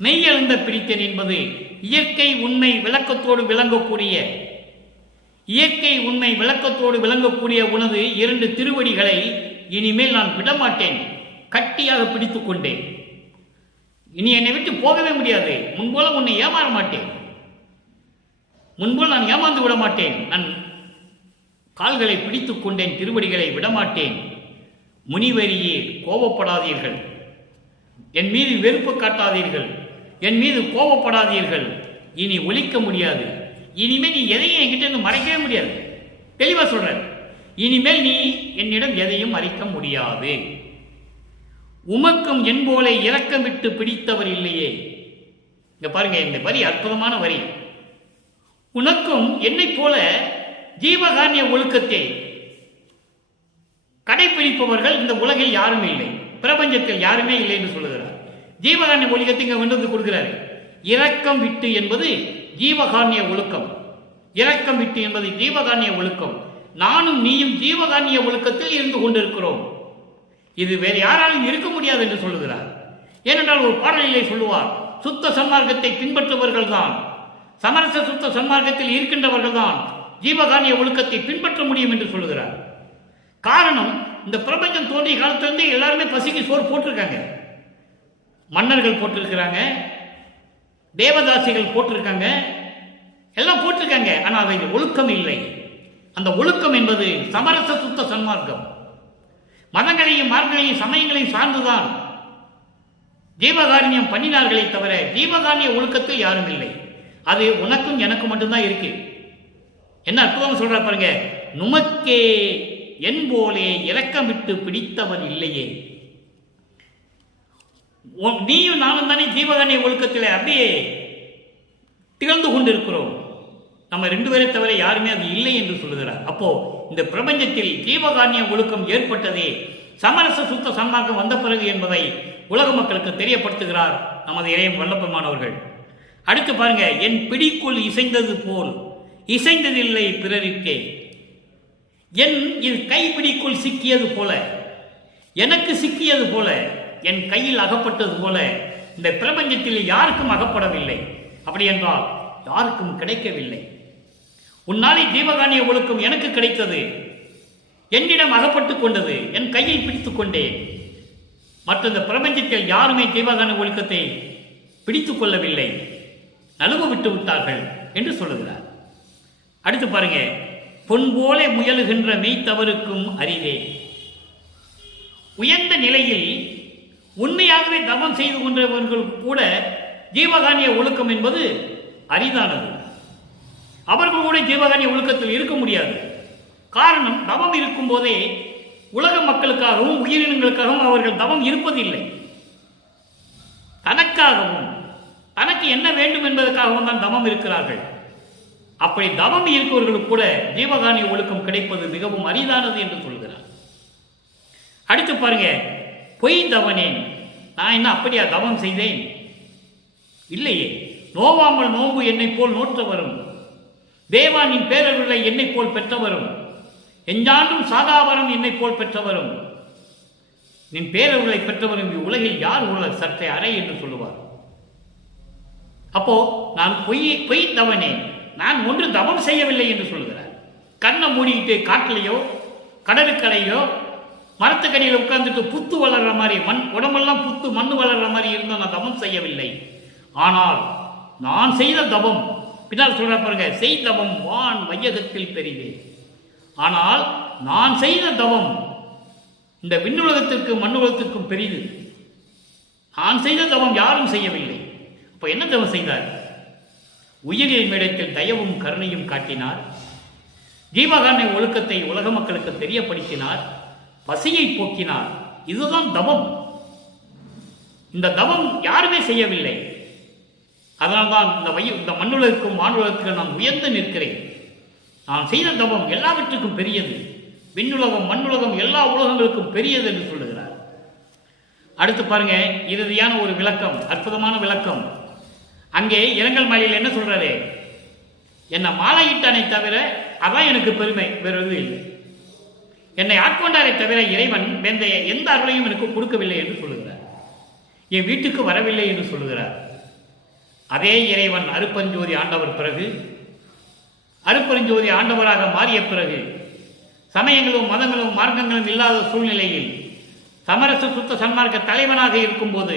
மெய்யழுந்த பிடித்தேன் என்பது இயற்கை உண்மை விளக்கத்தோடு விளங்கக்கூடிய, இயற்கை உண்மை விளக்கத்தோடு விளங்கக்கூடிய உனது 2 திருவடிகளை இனிமேல் நான் விடமாட்டேன், கட்டியாக பிடித்துக் கொண்டேன். இனி என்னை விட்டு போகவே முடியாது. முன்போல உன்னை ஏமாற மாட்டேன், முன்போல் நான் ஏமாந்து விட மாட்டேன். நான் கால்களை பிடித்துக் கொண்டேன், திருவடிகளை விடமாட்டேன். முனிவரியே கோபப்படாதீர்கள், என் மீது வெறுப்பு காட்டாதீர்கள், என் மீது கோபப்படாதீர்கள். இனி ஒழிக்க முடியாது. இனிமேல் நீ எதையும் என்கிட்ட மறைக்கவே முடியாது. தெளிவா சொல்ற, இனிமேல் நீ என்னிடம் எதையும் மறைக்க முடியாது. உமக்கும் என் போல இரக்கம் விட்டு பிடித்தவர் இல்லையே. இங்க பாருங்க, இந்த வரி அற்புதமான வரி. உனக்கும் என்னை போல ஜீவகாருண்ய ஒழுக்கத்தை கடைபிடிப்பவர்கள் இந்த உலகில் யாரும் இல்லை, பிரபஞ்சத்தில் யாருமே இல்லை என்று சொல்லுகிறார். ஜீவகாருண்ய ஒழுக்கத்தை இங்க கொண்டு வந்து கொடுக்கிறாரு. இரக்கம் விட்டு என்பது ஜீவகாருண்ய ஒழுக்கம், இரக்கம் விட்டு என்பது ஜீவகாருண்ய ஒழுக்கம். நானும் நீயும் ஜீவகாருண்ய ஒழுக்கத்தில் இருந்து கொண்டிருக்கிறோம். இது வேறு யாராலும் இருக்க முடியாது என்று சொல்லுகிறார். ஏனென்றால் ஒரு பாடலிலே சொல்லுவார், சுத்த சன்மார்க்கத்தை பின்பற்றுபவர்கள் தான், சமரச சுத்த சன்மார்க்கத்தில் இருக்கின்றவர்கள் தான் ஜீவகாருண்ய ஒழுக்கத்தை பின்பற்ற முடியும் என்று சொல்லுகிறார். காரணம், இந்த பிரபஞ்சம் தோன்றிய காலத்திலிருந்து எல்லாருமே பசிக்கு சோறு போட்டிருக்காங்க. மன்னர்கள் போட்டிருக்கிறாங்க, தேவதாசிகள் போட்டிருக்காங்க, எல்லாம் போட்டிருக்காங்க. ஆனால் அவை ஒழுக்கம் இல்லை. அந்த ஒழுக்கம் என்பது சமரச சுத்த சன்மார்க்கம். மதங்களையும் மார்க்கங்களையும் சமயங்களையும் சார்ந்துதான் ஜீவகாருண்யம் பண்ணினார்களே தவிர ஜீவகாருண்ய ஒழுக்கத்தில் யாரும் இல்லை. அது உனக்கும் எனக்கும் மட்டும்தான் இருக்கு. என்ன அற்புதம் சொல்ற பாருங்க, நுமக்கே என் போலே இரக்கம் விட்டு பிடித்தவன் இல்லையே. நீயும் நானும் தானே ஜீவகாருண்ய ஒழுக்கத்தில் அப்படியே திகழ்ந்து கொண்டிருக்கிறோம். நம்ம 2 பேரை தவிர யாருமே அது இல்லை என்று சொல்லுகிறார். அப்போ இந்த பிரபஞ்சத்தில் ஜீவகாருண்ய ஒழுக்கம் ஏற்பட்டதே சமரச சுத்த சன்மார்க்கம் வந்த பிறகு என்பதை உலக மக்களுக்கு தெரியப்படுத்துகிறார் நமது இறையம் வல்லப்பெருமானவர்கள். அடுத்து பாருங்க, என் பிடிக்குள் இசைந்தது போல் இசைந்ததில்லை பிறருக்கே. என் கைப்பிடிக்குள் சிக்கியது போல, எனக்கு சிக்கியது போல, என் கையில் அகப்பட்டது போல இந்த பிரபஞ்சத்தில் யாருக்கும் அகப்படவில்லை. அப்படி என்றால் யாருக்கும் கிடைக்கவில்லை. உன்னாலே ஜீவகாருண்ய ஒழுக்கம் எனக்கு கிடைத்தது, என்னிடம் அகப்பட்டுக் கொண்டது, என் கையை பிடித்துக் கொண்டேன். மற்ற இந்த பிரபஞ்சத்தில் யாருமே ஜீவகாருண்ய ஒழுக்கத்தை பிடித்துக் கொள்ளவில்லை, நழுவ விட்டு விட்டார்கள் என்று சொல்லுகிறார். அடுத்து பாருங்க, பொன் போல முயலுகின்ற மெய்த்தவருக்கும் அறிவே. உயர்ந்த நிலையில் உண்மையாகவே தவம் செய்து கொண்டவர்கள் கூட ஜீவகாருண்ய ஒழுக்கம் என்பது அரிதானது. அவர்கள் கூட ஜீவகாருண்ய ஒழுக்கத்தில் இருக்க முடியாது. காரணம், தவம் இருக்கும் போதே உலக மக்களுக்காகவும் உயிரினங்களுக்காகவும் அவர்கள் தவம் இருப்பதில்லை. தனக்காகவும் தனக்கு என்ன வேண்டும் என்பதற்காகவும் தான் தவம் இருக்கிறார்கள். அப்படி தவம் இருக்கிறவர்களுக்கு கூட ஜீவகாருண்ய ஒழுக்கம் கிடைப்பது மிகவும் அரிதானது என்று சொல்கிறார். அடுத்து பாருங்க, பொய் தவனேன். நான் என்ன அப்படியா தவம் செய்தேன்? இல்லையே. நோவாமல் நோம்பு என்னை போல் நோற்றவரும், தேவானின் பேரருளை என்னை போல் பெற்றவரும், எஞ்சாண்டும் சாதாவரம் என்னை போல் பெற்றவரும், நின் பேரருளை பெற்றவரும் உலகில் யார் உலக சற்றே அறை என்று சொல்லுவார். அப்போ நான் பொய் தவனேன், நான் ஒன்று தவம் செய்யவில்லை என்று சொல்கிறார். கண்ணை மூடிக்கிட்டு காட்டிலையோ கடலுக்கடையோ மரத்துக்கடியில் உட்கார்ந்துட்டு புத்து வளர்ற மாதிரி, உடம்பெல்லாம் புத்து மண்ணு வளர்ற மாதிரி இருந்தோம். நான் தவம் செய்யவில்லை. ஆனால் நான் செய்த தவம், பின்னால் சொல்ற பாருங்க, செய் தவம் வான் வையகத்தில் பெரிதே. ஆனால் நான் செய்த தவம் இந்த விண்ணுலகத்திற்கும் மண்ணுலகத்திற்கும் பெரிது. நான் செய்த தவம் யாரும் செய்யவில்லை. அப்போ என்ன தவம் செய்தார்? உயிரின் மேடத்தில் தயவும் கருணையும் காட்டினார், ஜீவகாருண்ய ஒழுக்கத்தை உலக மக்களுக்கு தெரியப்படுத்தினார், பசியை போக்கினார், இதுதான் தவம். இந்த தவம் யாருமே செய்யவில்லை. அதனால்தான் இந்த மண்ணுலகுக்கும் வானுலகுக்கும் நான் உயர்ந்து நிற்கிறேன். நான் செய்த தவம் எல்லாவற்றுக்கும் பெரியது. விண்ணுலகம் மண்ணுலகம் எல்லா உலகங்களுக்கும் பெரியது என்று சொல்லுகிறார். அடுத்து பாருங்க, இறுதியான ஒரு விளக்கம், அற்புதமான விளக்கம். அங்கே இரங்கல் மாலையில் என்ன சொல்றாரு? என்னை மாலையிட்டானை தவிர அதான் எனக்கு பெருமை, வேறு எதுவும் இல்லை. என்னை ஆட்கொண்டாரை தவிர இறைவன் எந்த அருளையும் எனக்கு கொடுக்கவில்லை என்று சொல்லுகிறார். என் வீட்டுக்கு வரவில்லை என்று சொல்லுகிறார். அதே இறைவன் அருப்பஞ்சோதி ஆண்டவர் பிறகு, அருப்பெருஞ்சோதி ஆண்டவராக மாறிய பிறகு, சமயங்களும் மதங்களும் மார்க்கங்களும் இல்லாத சூழ்நிலையில் சமரச சுத்த சன்மார்க்க தலைவனாக இருக்கும்போது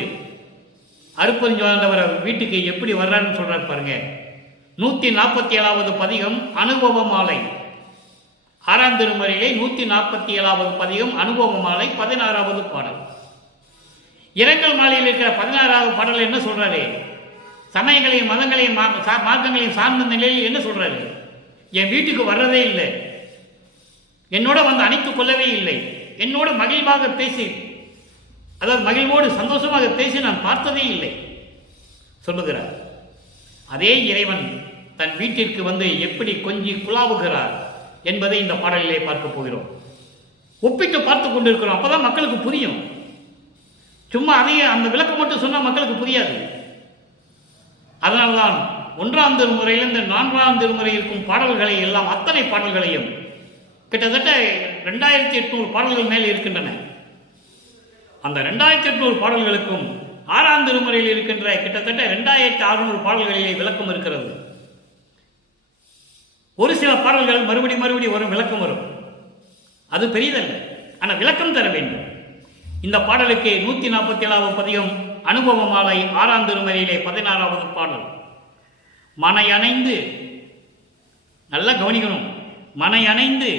அருப்பெருஞ்சோதி ஆண்டவர் வீட்டுக்கு எப்படி வர்றாருன்னு சொல்றாரு பாருங்க. 147வது பதிகம் அனுபவ மாலை, 6ஆம் திருமுறையிலே 147வது பதிகம் அனுபவ மாலை, 16வது பாடல். இரங்கல் மாலையில் இருக்கிற 16வது பாடல் என்ன சொல்றாரு? சமயங்களையும் மதங்களையும் மார்க்கங்களையும் சார்ந்த நிலையில் என்ன சொல்றாரு? என் வீட்டுக்கு வர்றதே இல்லை, என்னோட வந்து அணைத்துக் கொள்ளவே இல்லை, என்னோட மகிழ்வாக பேசி, அதாவது மகிழ்வோடு சந்தோஷமாக பேசி நான் பார்த்ததே இல்லை சொல்லுகிறார். அதே இறைவன் தன் வீட்டிற்கு வந்து எப்படி கொஞ்சி குழாவுகிறார் என்பதை இந்த பாடலிலே பார்க்க போகிறோம். ஒப்பிட்டு பார்த்து கொண்டிருக்கிறோம். அப்பதான் மக்களுக்கு புரியும். சும்மா அதையே அந்த விளக்கம் மட்டும் சொன்னால் மக்களுக்கு புரியாது. அதனால்தான் 1ஆம் திருமுறையிலிருந்து 4ஆம் திருமுறை இருக்கும் பாடல்களை எல்லாம், அத்தனை பாடல்களையும் கிட்டத்தட்ட 2800 பாடல்கள் மேல் இருக்கின்றன. அந்த 2800 பாடல்களுக்கும் 6ஆம் திருமுறையில் இருக்கின்ற கிட்டத்தட்ட 2600 பாடல்களிலே விளக்கம் இருக்கிறது. ஒரு சில பாடல்கள் மறுபடி வரும், விளக்கம் வரும். அது பெரியதல்ல, ஆனால் விளக்கம் தர வேண்டும். இந்த பாடலுக்கு 147வது பதிகம் அனுபவ மாலை, 6ஆம் திருமுறையிலே 16வது பாடல். மனை அணைந்து, நல்லா கவனிக்கணும், மனை அணைந்து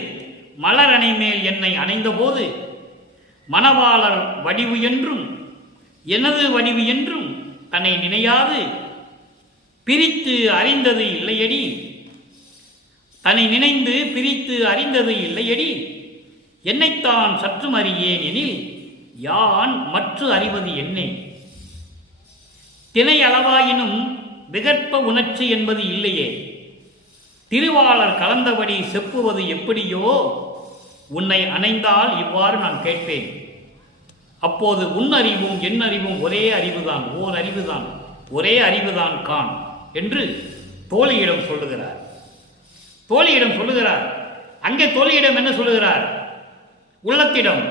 மலர் அணை மேல் என்னை அணைந்த போது மணவாளர் வடிவு என்றும் எனது வடிவு என்றும் தன்னை நினையாது பிரித்து அறிந்தது இல்லையடி, தன்னை நினைந்து பிரித்து அறிந்தது இல்லையடி, என்னைத்தான் சற்றும் அறியேன் எனில் யான் மற்ற அறிவது என்னை, தினை அளவாயினும் விகற்ப உணர்ச்சி என்பது இல்லையே, திருவாளர் கலந்தபடி செப்புவது எப்படியோ உன்னை அணைந்தால் இவ்வாறு நான் கேட்பேன். அப்போது உன் அறிவும் என் அறிவும் ஒரே அறிவுதான், ஓர் அறிவுதான், ஒரே அறிவுதான் கான் என்று தோழியிடம் சொல்லுகிறார். தோழியிடம் சொல்லுகிறார். அங்கே தோழியிடம் என்ன சொல்லுகிறார்? உள்ளத்திடம்,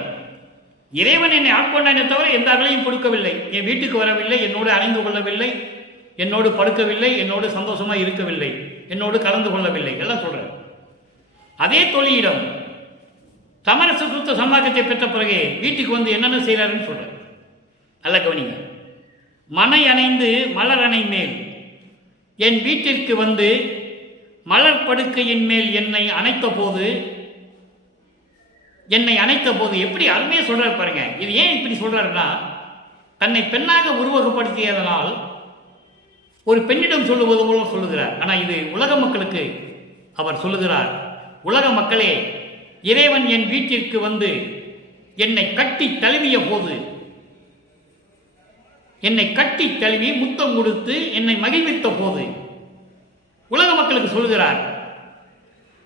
இறைவன் என்னை ஆட்கொண்டானே தவிர எந்த அகலையும் கொடுக்கவில்லை, என் வீட்டுக்கு வரவில்லை, என்னோடு அணைந்து கொள்ளவில்லை, என்னோடு படுக்கவில்லை, என்னோடு சந்தோஷமா இருக்கவில்லை, என்னோடு கலந்து கொள்ளவில்லை, எல்லாம் சொல்ற. அதே தோழியிடம் சமரச சுத்த சமாஜத்தை பெற்ற பிறகு வீட்டுக்கு வந்து என்னென்ன செய்யறாருன்னு சொல்ற. அல்ல கவனிங்க. மனை அணைந்து மலர் அணை மேல், என் வீட்டிற்கு வந்து மலர் படுக்கையின் மேல் என்னை அணைத்த போது எப்படி அருமையா சொல்றாரு பாருங்க. இது ஏன் இப்படி சொல்றாருன்னா, தன்னை பெண்ணாக உருவகப்படுத்தியதனால் ஒரு பெண்ணிடம் சொல்லுவது போல சொல்லுகிறார். ஆனால் இது உலக மக்களுக்கு அவர் சொல்லுகிறார். உலக மக்களே, இறைவன் என் வீட்டிற்கு வந்து என்னை கட்டி தழுவிய போது, என்னை கட்டி தழுவி முத்தம் கொடுத்து என்னை மகிழ்வித்த போது உலக மக்களுக்கு சொல்லுகிறார்,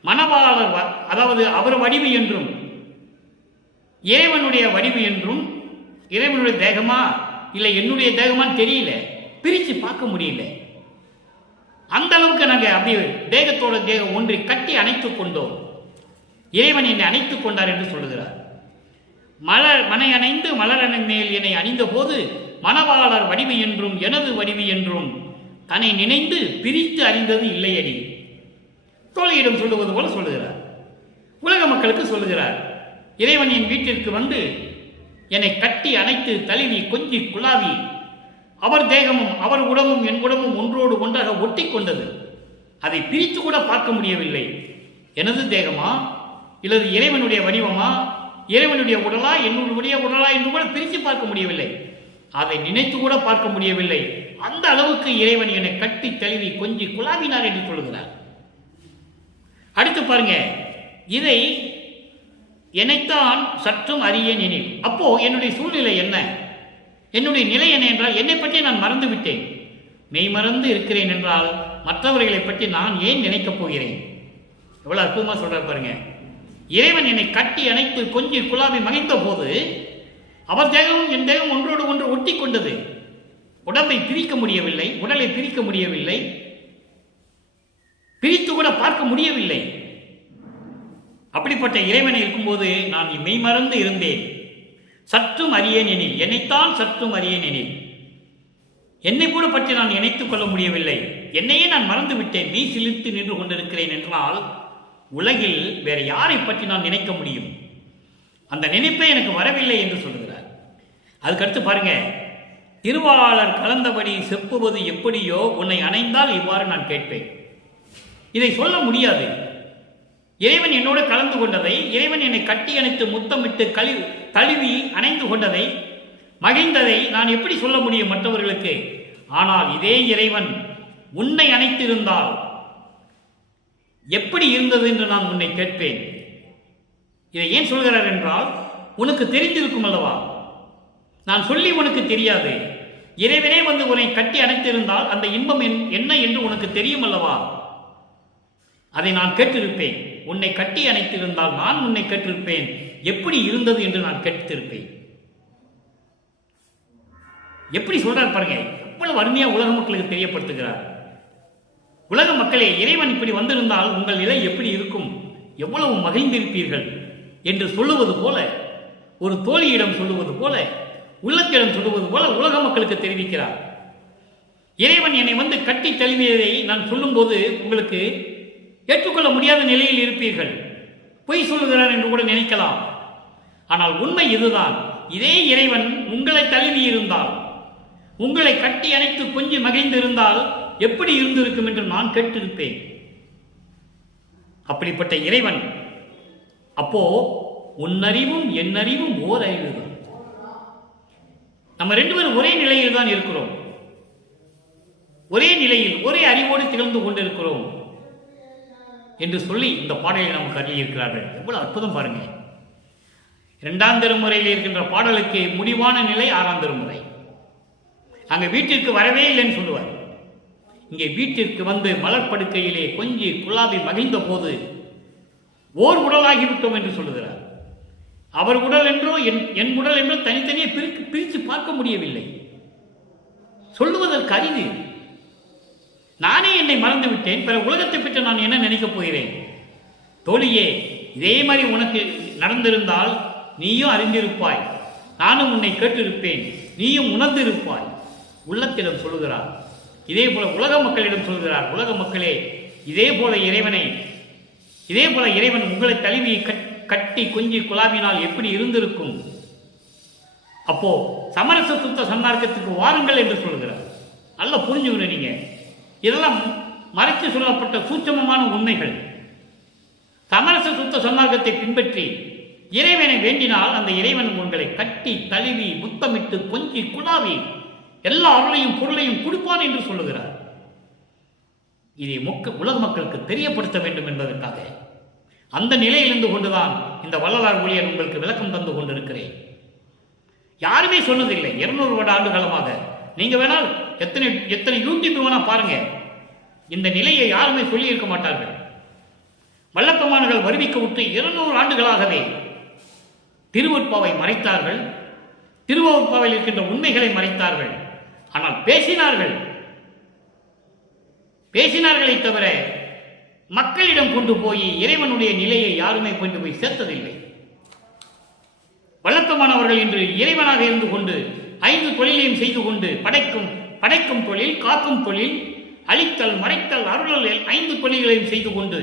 மணவாளர் அதாவது அவர் வடிவு என்றும் இறைவனுடைய வடிவு என்றும், இறைவனுடைய தேகமா இல்லை என்னுடைய தேகமான்னு தெரியல, பிரித்து பார்க்க முடியல. அந்த அளவுக்கு நாங்கள் அப்படியே தேகத்தோட தேகம் ஒன்றை கட்டி அணைத்துக் கொண்டோம். இறைவன் என்னை அணைத்துக் கொண்டார் என்று சொல்லுகிறார். மனை அணைந்து மலரணை மேல் என்னை அணிந்த போது மணவாளர் வடிவு என்றும் எனது வடிவு என்றும் தன்னை நினைந்து பிரித்து அறிந்தது இல்லையடி. தோழியிடம் சொல்லுவது போல சொல்லுகிறார். உலக மக்களுக்கு சொல்லுகிறார், இறைவன் என் வீட்டிற்கு வந்து என்னை கட்டி அணைத்து தழுவி கொஞ்சி குழாவி, அவர் தேகமும் அவர் உடம்பும் என் உடம்பும் ஒன்றோடு ஒன்றாக ஒட்டி கொண்டது. அதை பிரித்து கூட பார்க்க முடியவில்லை. எனது தேகமா இல்லது இறைவனுடைய வடிவமா, இறைவனுடைய உடலா என்னுடைய உடலா என்று கூட பிரித்து பார்க்க முடியவில்லை. அதை நினைத்து கூட பார்க்க முடியவில்லை. அந்த அளவுக்கு இறைவன் என்னை கட்டி தழுவி கொஞ்சி குழாவினார் என்று சொல்லுகிறார். அடுத்து பாருங்க, இதை என்னைத்தான் சற்றும் அறியேன் எனில். அப்போ என்னுடைய சூழ்நிலை என்ன, என்னுடைய நிலை என்ன என்றால் என்னை பற்றி நான் மறந்து விட்டேன். மெய் மறந்து இருக்கிறேன் என்றால் மற்றவர்களை பற்றி நான் ஏன் நினைக்கப் போகிறேன்? எவ்வளவு அற்புதமா சொல்றார் பாருங்க. இறைவன் என்னை கட்டி அணைத்து கொஞ்சி குழாவி மகிழ்ந்த போது அவர் தேகமும் என் தேகம் ஒன்றோடு ஒன்று ஒட்டி கொண்டது. உடம்பை பிரிக்க முடியவில்லை, உடலை பிரிக்க முடியவில்லை, பிரித்து கூட பார்க்க முடியவில்லை. அப்படிப்பட்ட இறைவனை இருக்கும்போது நான் மெய்மறந்து இருந்தேன். சற்றும் அறியேன் எனில், என்னைத்தான் சற்றும் அறியேன் எனில், என்னை கூட பற்றி நான் நினைத்துக் கொள்ள முடியவில்லை, என்னையே நான் மறந்து விட்டேன், மெய் சிலிர்த்து நின்று கொண்டிருக்கிறேன் என்றால் உலகில் வேற யாரை பற்றி நான் நினைக்க முடியும்? அந்த நினைப்பே எனக்கு வரவில்லை என்று சொல்லுகிறார். அதுக்கடுத்து பாருங்க, திருவாளர் கலந்தபடி செப்புவது எப்படியோ உன்னை அணைந்தால் இவ்வாறு நான் கேட்பேன். இதை சொல்ல முடியாது. இறைவன் என்னோடு கலந்து கொண்டதை, இறைவன் என்னை கட்டி அணைத்து முத்தமிட்டு தழுவி அணைந்து கொண்டதை, மகிழ்ந்ததை நான் எப்படி சொல்ல முடியும் மற்றவர்களுக்கு? ஆனால் இதே இறைவன் உன்னை அணைத்திருந்தால் எப்படி இருந்தது என்று நான் உன்னை கேட்பேன். இதை ஏன் சொல்கிறார் என்றால் உனக்கு தெரிந்திருக்கும் அல்லவா, நான் சொல்லி உனக்கு தெரியாது. இறைவனே வந்து உன்னை கட்டி அணைத்திருந்தால் அந்த இன்பம் என்ன என்று உனக்கு தெரியும் அல்லவா, அதை நான் கேட்டிருப்பேன். உன்னை கட்டி அணைத்திருந்தால் நான் உன்னை கேட்டிருப்பேன், எப்படி இருந்தது என்று நான் கேட்டிருப்பேன். எப்படி சொல்றார் பாருங்க, எவ்வளவு அருமையா உலக மக்களுக்கு தெரியப்படுத்துகிறார். உலக மக்களே, இறைவன் இப்படி வந்திருந்தால் உங்கள் நிலை எப்படி இருக்கும், எவ்வளவு மகிழ்ந்திருப்பீர்கள் என்று சொல்லுவது போல, ஒரு தோழியிடம் சொல்லுவது போல, உள்ளத்திடம் சொல்லுவது போல உலக மக்களுக்கு தெரிவிக்கிறார். இறைவன் என்னை வந்து கட்டி தழுவியதை நான் சொல்லும் போது உங்களுக்கு ஏற்றுக்கொள்ள முடியாத நிலையில் இருப்பீர்கள். பொய் சொல்லுகிறார் என்று கூட நினைக்கலாம். ஆனால் உண்மை இதுதான். இதே இறைவன் உங்களை தழுவி இருந்தால், உங்களை கட்டி அணைத்து கொஞ்சம் மகிழ்ந்து இருந்தால் எப்படி இருந்திருக்கும் என்று நான் கேட்டிருப்பேன். அப்படிப்பட்ட இறைவன் அப்போ உன்னறிவும் என் அறிவும் ஓர் அறிவுதான். நம்ம ரெண்டு பேரும் ஒரே நிலையில் தான் இருக்கிறோம், ஒரே நிலையில் ஒரே அறிவோடு திகழ்ந்து கொண்டிருக்கிறோம் என்று சொல்லி இந்த பாடலை நமக்கு அருளியிருக்கிறார்கள். எவ்வளவு அற்புதம் பாருங்க. 2ஆம் திருமுறையில் இருக்கின்ற பாடலுக்கு முடிவான நிலை 6ஆம் திருமுறை. அங்க வீட்டிற்கு வரவே இல்லைன்னு சொல்லுவார். இங்கே வீட்டிற்கு வந்து மலர்படுக்கையிலே கொஞ்சி குழாவி மகிழ்ந்த போது ஓர் உடலாகிவிட்டோம் என்று சொல்லுகிறார். அவர் உடல் என்றோ என் உடல் என்றோ தனித்தனியே பிரித்து பார்க்க முடியவில்லை. சொல்லுவதற்கு அரிது. நானே என்னை மறந்து விட்டேன், பிற உலகத்தை பற்றி நான் என்ன நினைக்கப் போகிறேன்? தோழியே, இதே மாதிரி உனக்கு நடந்திருந்தால் நீயும் அறிந்திருப்பாய், நானும் உன்னை கேட்டிருப்பேன், நீயும் உணர்ந்திருப்பாய். உள்ளத்திடம் சொல்லுகிறார். இதே போல உலக மக்களிடம் சொல்கிறார். உலக மக்களே, இதே போல இறைவன் உங்களை தழுவி கட்டி கொஞ்சி குழாவினால் எப்படி இருந்திருக்கும்? அப்போ சமரச சுத்த சன்மார்க்கத்துக்கு வாருங்கள் என்று சொல்கிறார். நல்லா புரிஞ்சுக்கணும் நீங்க. இதெல்லாம் மறைத்து சொல்லப்பட்ட சூட்சமமான உண்மைகள். சமரச சுத்த சன்மார்க்கத்தை பின்பற்றி இறைவனை வேண்டினால் அந்த இறைவன் உங்களை கட்டி தழுவி முத்தமிட்டு கொஞ்சி குழாவி எல்லா அருளையும் பொருளையும் கொடுப்பான் என்று சொல்லுகிறார். இதை உலக மக்களுக்கு தெரியப்படுத்த வேண்டும் என்பதற்காக அந்த நிலையிலிருந்து கொண்டுதான் இந்த வள்ளலார் ஊழியர் உங்களுக்கு விளக்கம் தந்து கொண்டிருக்கிறேன். யாருமே சொன்னதில்லை. 200 ஆண்டு காலமாக நீங்க வேணால் எத்தனை யூடியூப் வேணா பாருங்க, இந்த நிலையை யாருமே சொல்லி இருக்க மாட்டார்கள். வல்லப்பெருமான்கள் வருவிக்க விட்டு 200 ஆண்டுகளாகவே திருவொற்பாவை மறைத்தார்கள். திருவொற்பாவில் இருக்கின்ற உண்மைகளை மறைத்தார்கள். ஆனால் பேசினார்களை தவிர மக்களிடம் கொண்டு போய் இறைவனுடைய நிலையை யாருமே கொண்டு போய் சேர்த்ததில்லை. வல்லப்பெருமானவர்கள் இன்று இறைவனாக இருந்து கொண்டு 5 தொழிலையும் செய்து கொண்டு படைக்கும் தொழில், காக்கும் தொழில், அழித்தல், மறைத்தல், அருளல் 5 தொழில்களையும் செய்து கொண்டு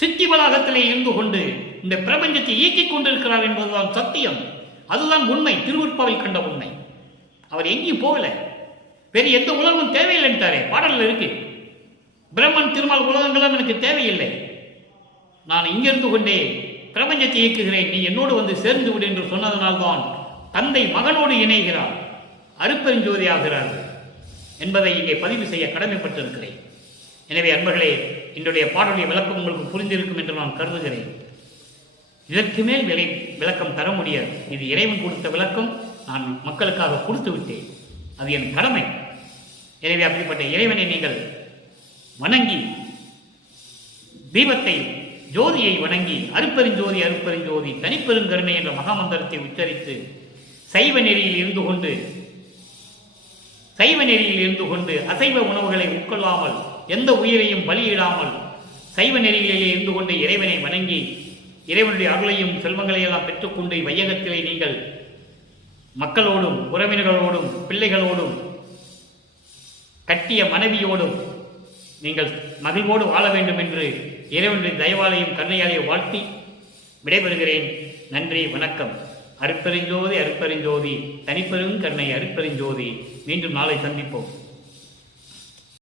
சித்தி வளாகத்திலே இருந்து கொண்டு இந்த பிரபஞ்சத்தை இயக்கிக் கொண்டிருக்கிறார் என்பதுதான் சத்தியம். அதுதான் உண்மை. திருவொற்பாவில் கண்ட உண்மை. அவர் எங்கேயும் போகல. வேறு எந்த உலகமும் தேவையில்லைன்ட்டாரே, பாடல்கள் இருக்கு. பிரம்மன் திருமால் உலகங்களும் எனக்கு தேவையில்லை, நான் இங்கிருந்து கொண்டே பிரபஞ்சத்தை இயக்குகிறேன், நீ என்னோடு வந்து சேர்ந்து விடு என்று சொன்னதனால்தான் தந்தை மகனோடு இணைகிறார், அருப்பெருஞ்சோதி ஆகிறார்கள் என்பதை இங்கே பதிவு செய்ய கடமைப்பட்டிருக்கிறேன். எனவே அன்பர்களே, என்னுடைய பாடலுடைய விளக்கம் உங்களுக்கு புரிந்திருக்கும் என்று நான் கருதுகிறேன். இதற்கு மேல் விளக்கம் தர முடியாது. இது இறைவன் கொடுத்த விளக்கம். நான் மக்களுக்காக கொடுத்து விட்டேன். அது என் கடமை. எனவே அப்படிப்பட்ட இறைவனை நீங்கள் வணங்கி, தீபத்தை, ஜோதியை வணங்கி, அருட்பெருஞ்சோதி அருட்பெருஞ்சோதி தனிப்பெருங்கருணை என்ற மகாமந்திரத்தை உச்சரித்து சைவ நெறியில் இருந்து கொண்டு அசைவ உணவுகளை உட்கொள்ளாமல், எந்த உயிரையும் பலியிடாமல் சைவ நெறிகளிலே இருந்து கொண்டு இறைவனை வணங்கி, இறைவனுடைய அருளையும் செல்வங்களையெல்லாம் பெற்றுக்கொண்டு வையகத்திலே நீங்கள் மக்களோடும், உறவினர்களோடும், பிள்ளைகளோடும், கட்டிய மனைவியோடும் நீங்கள் மகிழ்வோடு வாழ வேண்டும் என்று இறைவனுடைய தயவாலையும் கருணையாலையும் வாழ்த்தி விடைபெறுகிறேன். நன்றி, வணக்கம். அருட்பெருஞ்சோதி அருட்பெருஞ்சோதி தனிப்பெரும் கருணை அருட்பெருஞ்சோதி. மீண்டும் நாளை சந்திப்போம்.